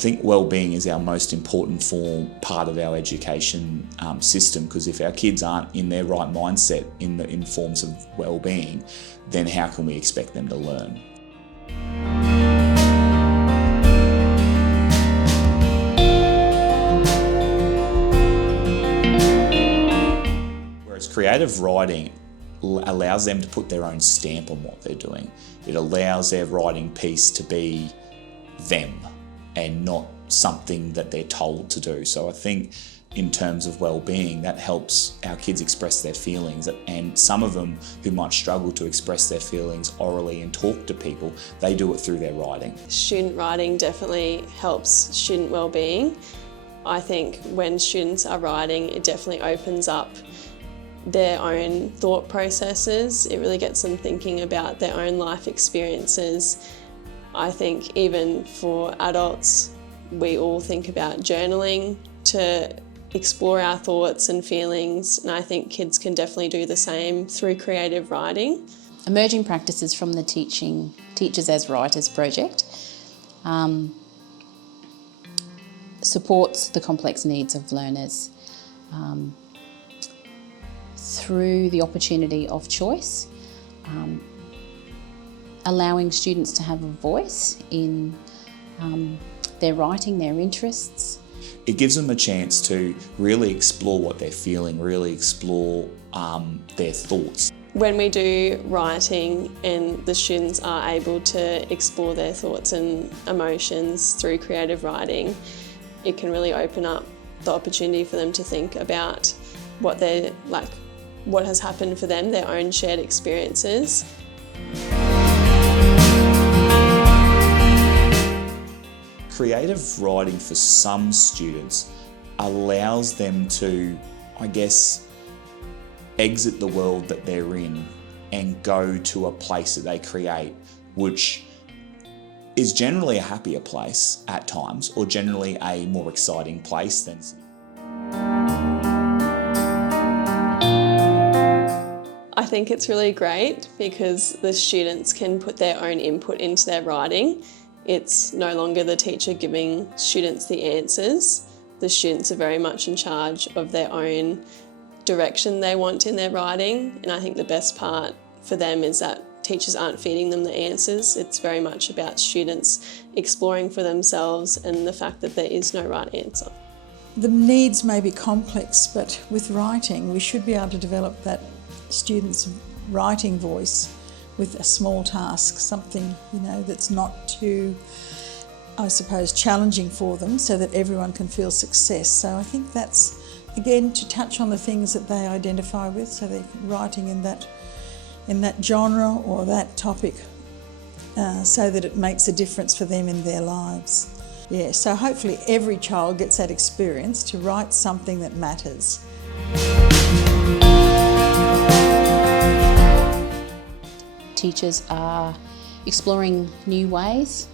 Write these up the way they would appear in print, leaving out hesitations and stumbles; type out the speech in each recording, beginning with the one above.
think wellbeing is our most important part of our education system, because if our kids aren't in their right mindset in forms of wellbeing, then how can we expect them to learn? Whereas creative writing allows them to put their own stamp on what they're doing. It allows their writing piece to be them and not something that they're told to do. So I think in terms of well-being, that helps our kids express their feelings, and some of them who might struggle to express their feelings orally and talk to people, they do it through their writing. Student writing definitely helps student well-being. I think when students are writing, it definitely opens up their own thought processes. It really gets them thinking about their own life experiences. I think even for adults, we all think about journaling to explore our thoughts and feelings, and I think kids can definitely do the same through creative writing. Emerging practices from the Teachers as Writers project supports the complex needs of learners through the opportunity of choice, allowing students to have a voice in their writing, their interests. It gives them a chance to really explore what they're feeling, really explore their thoughts. When we do writing and the students are able to explore their thoughts and emotions through creative writing, it can really open up the opportunity for them to think about what they're like, what has happened for them, their own shared experiences. Creative writing for some students allows them to, I guess, exit the world that they're in and go to a place that they create, which is generally a happier place at times, or generally a more exciting place than. I think it's really great because the students can put their own input into their writing. It's no longer the teacher giving students the answers. The students are very much in charge of their own direction they want in their writing, and I think the best part for them is that teachers aren't feeding them the answers. It's very much about students exploring for themselves and the fact that there is no right answer. The needs may be complex, but with writing we should be able to develop that student's writing voice with a small task, something that's not too, I suppose, challenging for them, so that everyone can feel success. So I think that's, again, to touch on the things that they identify with, so they're writing in that genre or that topic, so that it makes a difference for them in their lives. Yeah, so hopefully every child gets that experience to write something that matters. Teachers are exploring new ways,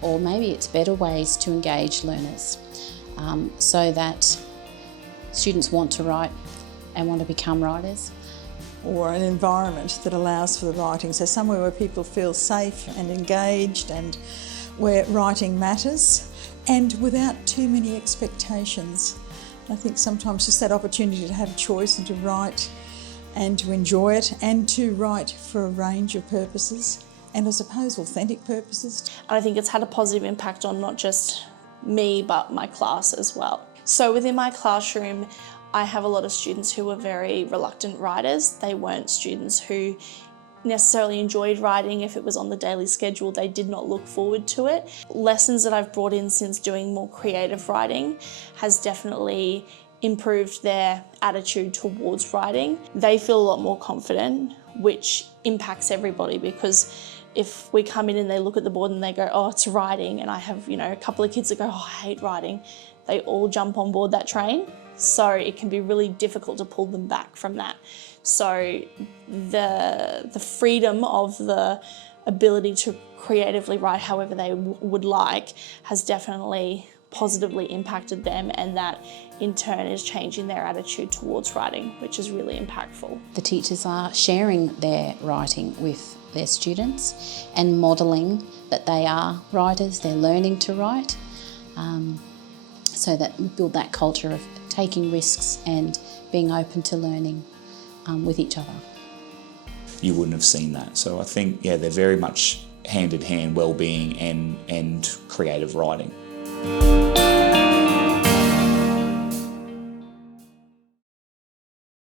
or maybe it's better ways to engage learners, so that students want to write and want to become writers. Or an environment that allows for the writing, so somewhere where people feel safe and engaged and where writing matters, and without too many expectations. I think sometimes just that opportunity to have a choice and to write and to enjoy it, and to write for a range of purposes, and I suppose authentic purposes. And I think it's had a positive impact on not just me but my class as well. So within my classroom, I have a lot of students who were very reluctant writers. They weren't students who necessarily enjoyed writing. If it was on the daily schedule, they did not look forward to it. Lessons that I've brought in since doing more creative writing has definitely improved their attitude towards writing. They feel a lot more confident, which impacts everybody, because if we come in and they look at the board and they go, oh, it's writing, and I have a couple of kids that go, oh, I hate writing, they all jump on board that train. So it can be really difficult to pull them back from that. So the freedom of the ability to creatively write however they would like has definitely positively impacted them, and that in turn is changing their attitude towards writing, which is really impactful. The teachers are sharing their writing with their students and modelling that they are writers, they're learning to write, so that we build that culture of taking risks and being open to learning with each other. You wouldn't have seen that. So I think, yeah, they're very much hand in hand, wellbeing and creative writing.